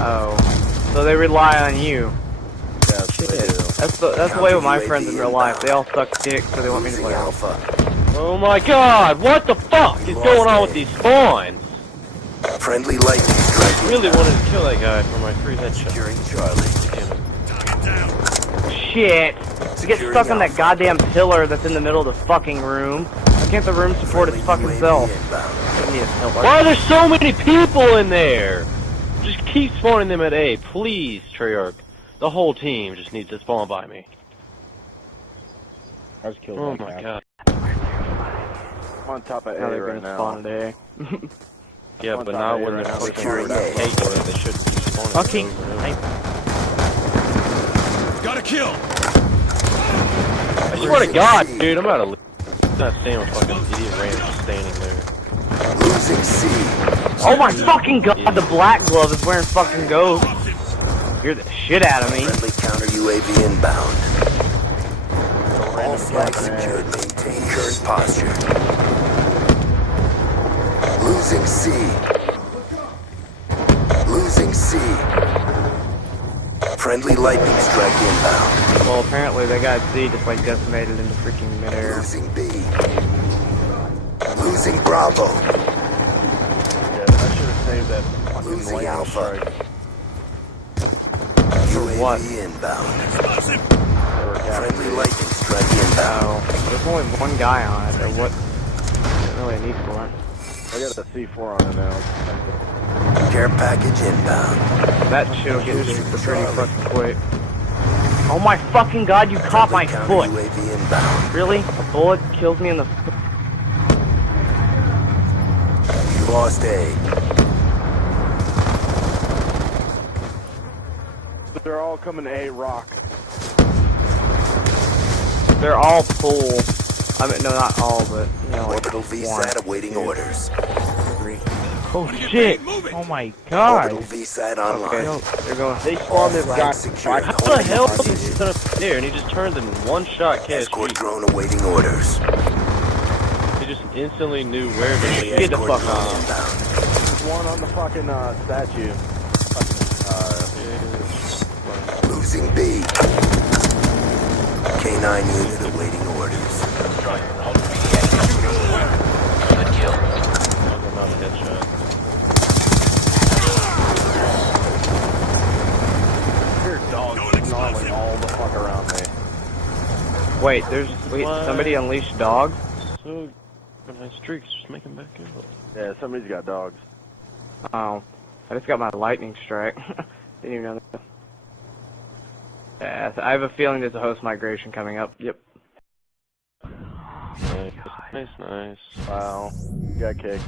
Oh. So they rely on you. Yes, they do. That's the way with my friends in real life. They all suck dick, so they want me to play Alpha. Oh my god, what the fuck is going on with these spawns? Friendly lightning strike. I really wanted to kill that guy for my free headshot. Securing Charlie. Shit! To get stuck on that goddamn pillar that's in the middle of the fucking room. Why can't the room support its fucking self? I need a pillar. Why are there so many people in there? Just keep spawning them at A, please, Treyarch. The whole team just needs to spawn by me. I was killed. Oh my god. I'm on top of Now A they're right gonna now. spawn at A. Yeah, but not when they're fucking hate where they shouldn't keep spawning. Fucking. Got a kill! I swear to God, dude, I'm out of not staying with fucking idiot Rams just standing there. Losing C. Oh my fucking god, the black glove is wearing fucking ghost. You're the shit out of me. Friendly counter UAV inbound. All flags secured. Maintain current posture. Losing C. Losing C. Friendly lightning strike inbound. Well, apparently they got C just like decimated into freaking midair. Losing B. Losing Bravo. Yeah, I should have saved that fucking Losing lightning Alpha. strike. UAV what? inbound. They were Friendly lightning strike inbound. Oh, there's only one guy on it, or what? Not really a need for it. I got the C4 on it now. Care package inbound. That shit'll get you for pretty fucking quick. Oh my fucking god, you caught my Counter foot! UAV inbound. Really? A bullet kills me in the foot? You lost A. They're all coming to A rock. They're all full. I mean, no, not all, but, you know, like Orbital VSAT awaiting orders. oh shit! Oh my god! Orbital VSAT Okay, online. they're going. They spawned this guy. Secured. How the hell did he set up there and he just turns in one shot cash? Escort drone awaiting orders. He just instantly knew where to be. Get the Escort fuck drone off. inbound. There's one on the fucking statue. Losing B. K9 unit awaiting orders. Good kill. Not a headshot. Here, dogs gnarling all the fuck around me. Wait, somebody unleashed dogs? So, nice streaks, just make him back up. Yeah, somebody's got dogs. Oh, I just got my lightning strike. Didn't even know that. Yeah, I have a feeling there's a host migration coming up. Yep. Nice. Wow. You got kicked.